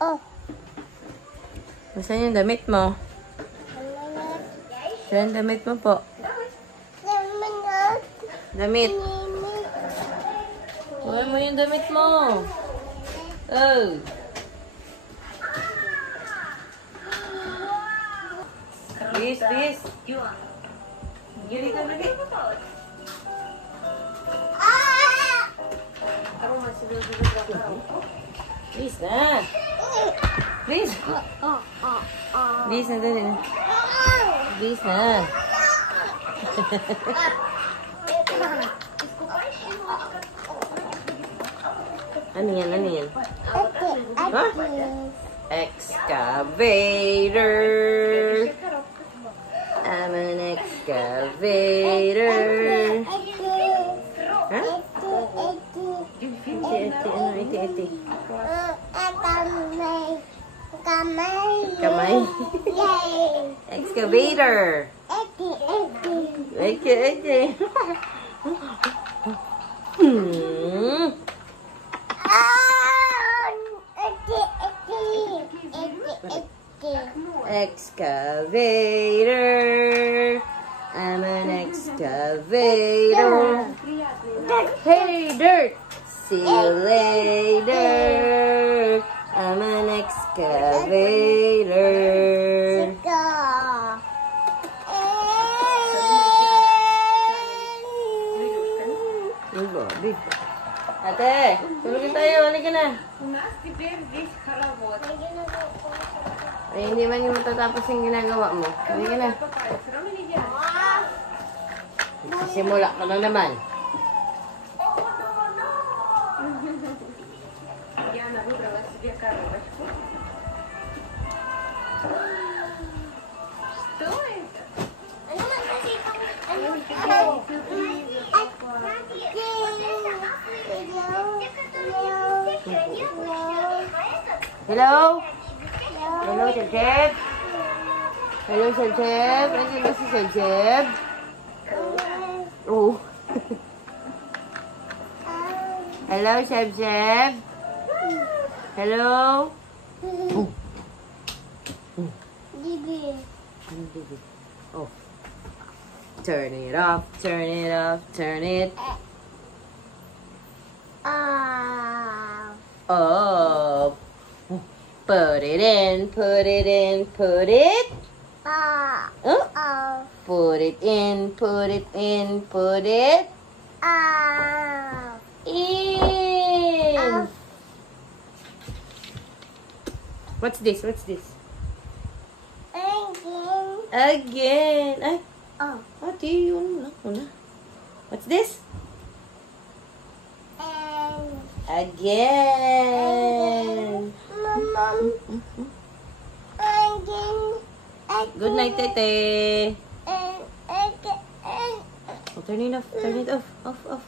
Oh. Nasaan yung damit mo? Saan damit mo po? Damit. Kuha mo yung damit mo. Oh. Bis, bis. Gili ka na rin. Bis na. Bis. Bis na dali na. Bis na. Ano yan? Ano yan? Ha? Excavator. I'm an excavator. Ha? Iti. Kamay. Excavator. Iti. Excavator. I'm an excavator. Hey, dirt. See you later. I'm an excavator. Bobby. Ate, tulogin tayo. Halika na. Ay, hindi man yung matatapos yung ginagawa mo. Halika na. Simula ka na naman. Hello? Hello, Seb. Hello, Seb. Nandiyan ba si Seb? Oh. Hello, Seb. Hello? Oh. Turn it off, turn it off, turn it off. Put it in, put it in, put it. Put it in, put it in, put it in. What's this? What's this? Again. Ay. Ate, yun na. What's this? Again. Good night, Tete. Oh, turn it off. Turn it off. Off.